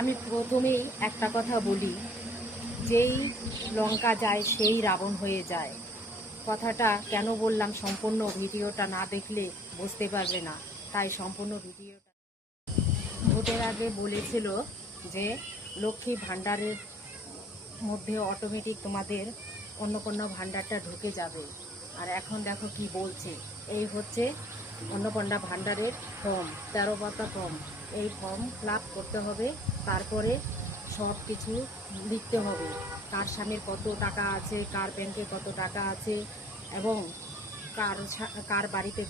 আমি প্রথমেই একটা কথা বলি, যেই লঙ্কা যায় সেই রাবণ হয়ে যায়। কথাটা কেন বললাম, সম্পূর্ণ ভিডিওটা না দেখলে বুঝতে পারবে না, তাই সম্পূর্ণ ভিডিওটা। ভোটের আগে বলেছিল যে লক্ষ্মী ভাণ্ডারের মধ্যে অটোমেটিক তোমাদের অন্নপূর্ণা ভাণ্ডারটা ঢুকে যাবে। আর এখন দেখো কি বলছে, এই হচ্ছে অন্নপূর্ণা ভাণ্ডারের ফর্ম, 13 পাতা ফর্ম। এই ফর্ম ফিল আপ করতে হবে, তারপরে সব কিছু লিখতে হবে, কার স্বামীর কত টাকা আছে, কার ব্যাংকে কত টাকা আছে, এবং কার বাড়িতে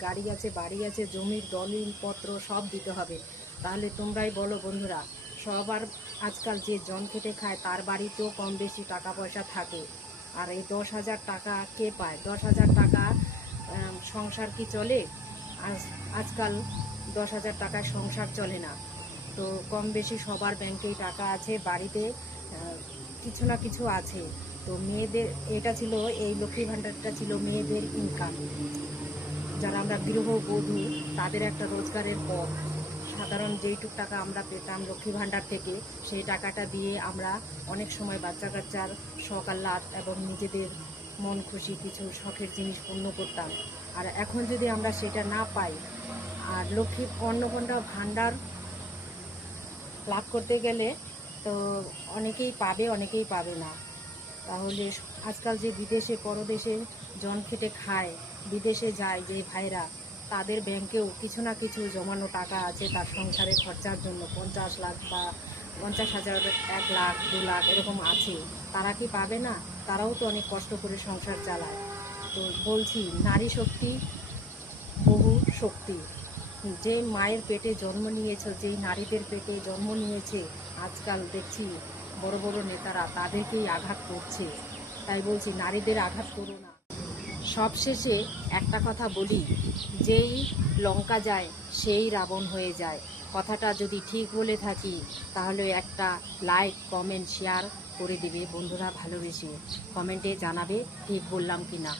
বাড়ি আছে, জমির দলিলপত্র সব দিতে হবে। তাহলে তোমরাই বলো বন্ধুরা, সবার আজকাল যে জন খেটে খায় তার বাড়িতেও কম বেশি টাকা পয়সা থাকে। আর এই 10,000 টাকা কে পায়? 10,000 টাকা সংসার কি চলে? আজকাল 10,000 টাকায় সংসার চলে না। তো কম বেশি সবার ব্যাংকেই টাকা আছে, বাড়িতে কিছু না কিছু আছে। তো মেয়েদের এটা ছিল, এই লক্ষ্মী ভাণ্ডারটা ছিল মেয়েদের ইনকাম, যারা আমরা গৃহবধূ তাদের একটা রোজগারের পথ। সাধারণ যেইটুক টাকা আমরা পেতাম লক্ষ্মী ভাণ্ডার থেকে, সেই টাকাটা দিয়ে আমরা অনেক সময় বাচ্চা কাচ্চার শখ আহ্লাদ এবং নিজেদের মন খুশি কিছু শখের জিনিস পূর্ণ করতাম। আর এখন যদি আমরা সেটা না পাই, আর লক্ষ্মী অন্নপূর্ণা ভাণ্ডার লাভ করতে গেলে তো অনেকেই পাবে, অনেকেই পাবে না। তাহলে আজকাল যে বিদেশে পরদেশে জন খেটে খায়, বিদেশে যায় যে ভাইরা, তাদের ব্যাংকেও কিছু না কিছু জমানো টাকা আছে তার সংসারে খরচার জন্য। 50 লাখ বা 50,000, 1 লাখ, 2 লাখ এরকম আছে। তারা কি পাবে না? তারাও তো অনেক কষ্ট করে সংসার চালায়। তো বলছি, নারী শক্তি বহু শক্তি। যে মায়ের পেটে জন্ম নিয়েছে, যেই নারীদের পেটে জন্ম নিয়েছে, আজকাল দেখছি বড় বড় নেতারা তাদেরকেই আঘাত করছে। তাই বলছি, নারীদের আঘাত করো না। সবশেষে একটা কথা বলি, যেই লঙ্কা যায় সেই রাবণ হয়ে যায়। কথাটা যদি ঠিক বলে থাকি তাহলে একটা লাইক, কমেন্ট, শেয়ার করে দিবে বন্ধুরা, ভালোবেসে কমেন্টে জানাবে ঠিক বললাম কি না।